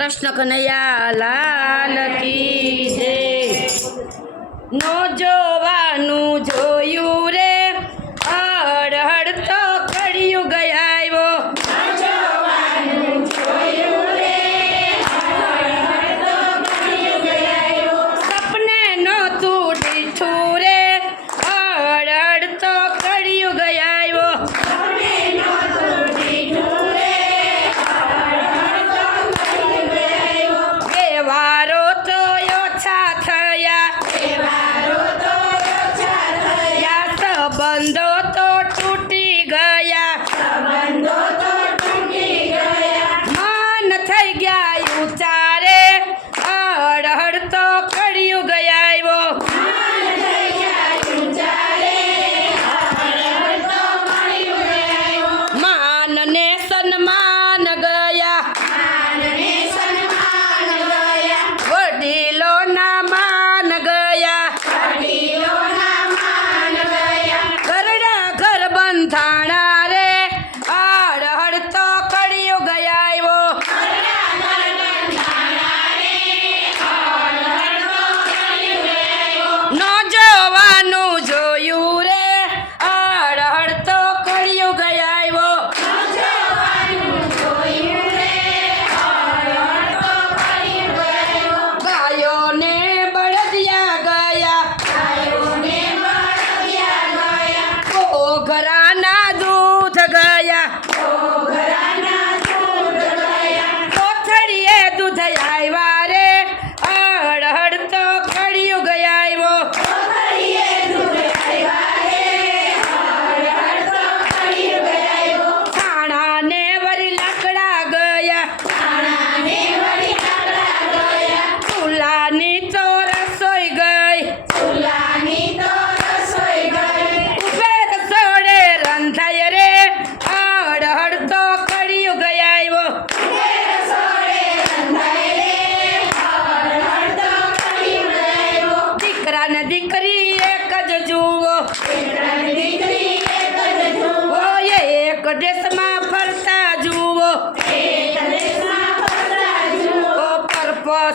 કૃષ્ણ કનૈયા લાલ કી છે નો જોવાનું જોયું રે cuando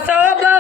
essa obra.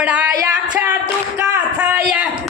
पढ़ाया अच्छा तुका था यह।